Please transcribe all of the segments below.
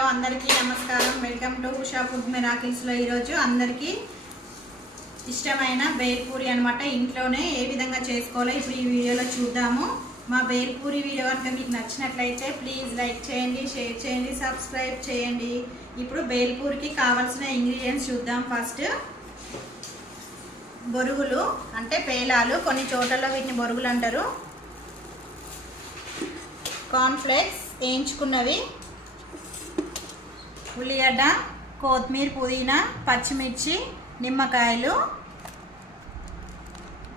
Hello అందరికీ నమస్కారం. Welcome to Usha food మిరాకిల్స్లో ఈరోజు అందరికీ ఇష్టమైన బేల్పూరి అనమాట. ఇంట్లోనే ఏ విధంగా చేసుకోవాలో ఇప్పుడు ఈ వీడియోలో చూద్దాము. మా బేల్పూరి వీడియో కనుక మీకు నచ్చినట్లయితే ప్లీజ్ లైక్ చేయండి, షేర్ చేయండి, సబ్స్క్రైబ్ చేయండి. ఇప్పుడు బేల్పూరికి కావాల్సిన ఇంగ్రీడియంట్స్ చూద్దాం. ఫస్ట్ బొరుగులు అంటే పేలాలు, కొన్ని చోట్లలో వీటిని బొరుగులు అంటారు. కార్న్ఫ్లేక్స్ వేయించుకున్నవి, ఉల్లిగడ్డ, కొత్తిమీర, పుదీనా, పచ్చిమిర్చి, నిమ్మకాయలు,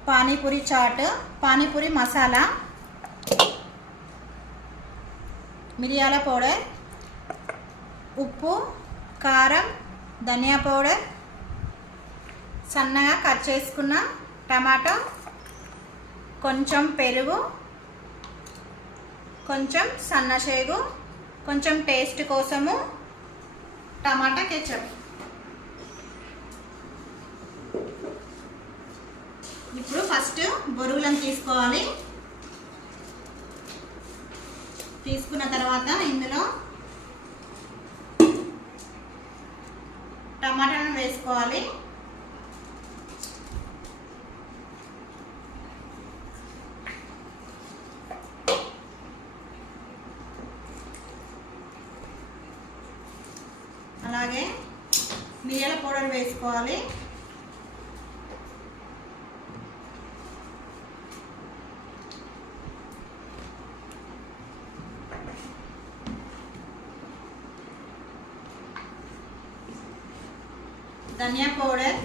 పానీపూరి చాట్, పానీపూరి మసాలా, మిరియాల పౌడర్, ఉప్పు, కారం, ధనియా పౌడర్, సన్నగా కట్ చేసుకున్న టమాటో, కొంచెం పెరుగు, కొంచెం సన్నసేగు, కొంచెం టేస్ట్ కోసము టమాటా కెచప్. ఇప్పుడు ఫస్ట్ బొరుగులను తీసుకోవాలి. తీసుకున్న తర్వాత ఇందులో టమాటాను వేసుకోవాలి. అలాగే మిరియాల పౌడర్ వేసుకోవాలి. ధనియా పౌడర్,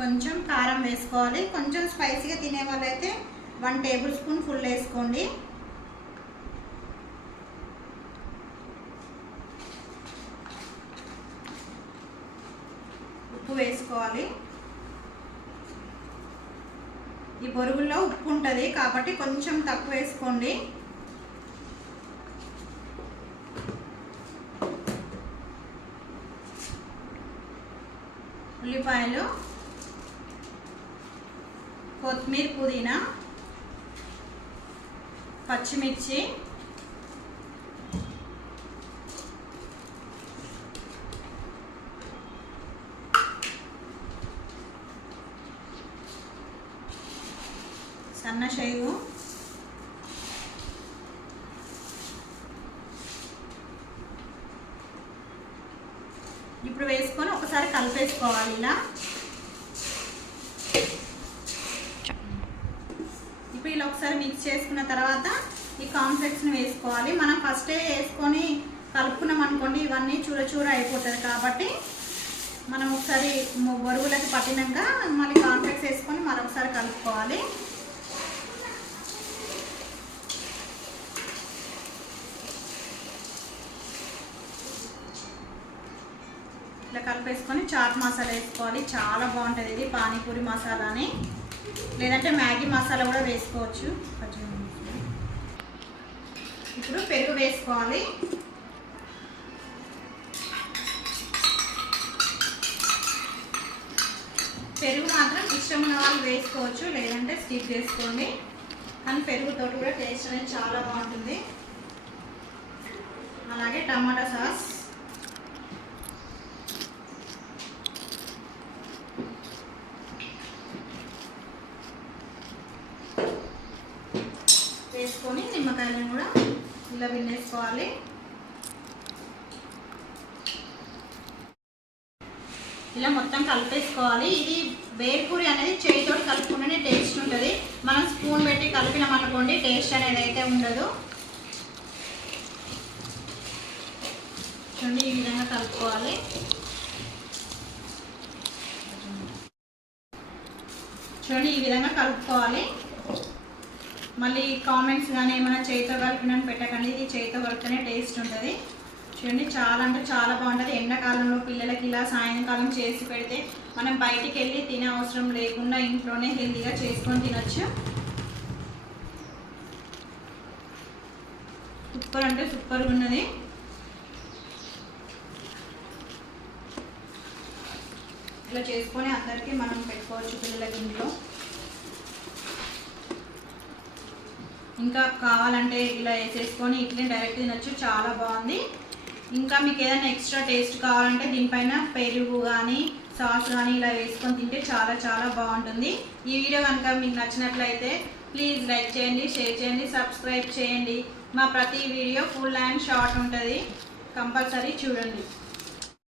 కొంచెం కారం వేసుకోవాలి. కొంచెం స్పైసీగా తినే వాళ్ళైతే 1 టేబుల్ స్పూన్ ఫుల్ వేసుకోండి. ఉప్పు వేసుకోవాలి. ఈ బొరుగుల్లో ఉప్పు ఉంటుంది కాబట్టి కొంచెం తక్కువ వేసుకోండి. ఉల్లిపాయలు, కొత్తిమీర, పుదీనా, పచ్చిమిర్చి, సన్నసేగు, ఇప్పుడు వేసుకొని ఒకసారి కలిపేసుకోవాలి. ఇలా ఇప్పుడు ఇలా ఒకసారి మిక్స్ చేసుకున్న తర్వాత ఈ కాన్ఫ్లెక్స్ని వేసుకోవాలి. మనం ఫస్టే వేసుకొని కలుపుకున్నాం అనుకోండి, ఇవన్నీ చూర అయిపోతుంది. కాబట్టి మనం ఒకసారి బొరుగులకి పట్టినాక మళ్ళీ కాన్ఫ్లెక్స్ వేసుకొని మరొకసారి కలుపుకోవాలి. ఇట్లా కలిపేసుకొని చాట్ మసాలా వేసుకోవాలి. చాలా బాగుంటుంది ఇది పానీపూరి మసాలాని, లేదంటే మ్యాగీ మసాలా కూడా వేసుకోవచ్చు. ఇప్పుడు పెరుగు వేసుకోవాలి. పెరుగు మాత్రం ఇష్టం ఉన్న వాళ్ళు వేసుకోవచ్చు, లేదంటే స్కిప్ చేసుకోండి. కానీ పెరుగుతో కూడా టేస్ట్ అనేది చాలా బాగుంటుంది. అలాగే టమాటా సాస్, వేసుకొని నిమ్మకాయలను కూడా ఇలా విన్నేసుకోవాలి. ఇలా మొత్తం కలిపేసుకోవాలి. ఇది బేల్పూరి అనేది చేయితో కలుపుకుంటేనే టేస్ట్ ఉంటుంది. మనం స్పూన్ పెట్టి కలిపినాం అనుకోండి, టేస్ట్ అనేది అయితే ఉండదు. చూడండి, ఈ విధంగా కలుపుకోవాలి. చూడండి, ఈ విధంగా కలుపుకోవాలి. మళ్ళీ కామెంట్స్ కానీ ఏమైనా చేయితో కలిపినని పెట్టకండి. ఇది చేయితో కలిపితేనే టేస్ట్ ఉంటుంది. చూడండి, చాలా అంటే చాలా బాగుంటుంది. ఎండాకాలంలో పిల్లలకి ఇలా సాయంకాలం చేసి పెడితే మనం బయటికి వెళ్ళి తినే అవసరం లేకుండా ఇంట్లోనే హెల్తీగా చేసుకొని తినచ్చు. సూపర్ అంటే సూపర్గా ఉన్నది. ఇలా చేసుకొని అందరికీ మనం పెట్టుకోవచ్చు పిల్లలకి ఇంట్లో. ఇంకా కావాలంటే ఇలా వేసేసుకొని ఇట్లే డైరెక్ట్ తినొచ్చు, చాలా బాగుంది. ఇంకా మీకు ఏదైనా ఎక్స్ట్రా టేస్ట్ కావాలంటే దీనిపైన పెరుగు కానీ సాస్ కానీ ఇలా వేసుకొని తింటే చాలా చాలా బాగుంటుంది. ఈ వీడియో కనుక మీకు నచ్చినట్లయితే ప్లీజ్ లైక్ చేయండి, షేర్ చేయండి, సబ్స్క్రైబ్ చేయండి. మా ప్రతి వీడియో ఫుల్ అండ్ షార్ట్ ఉంటుంది, కంపల్సరీ చూడండి.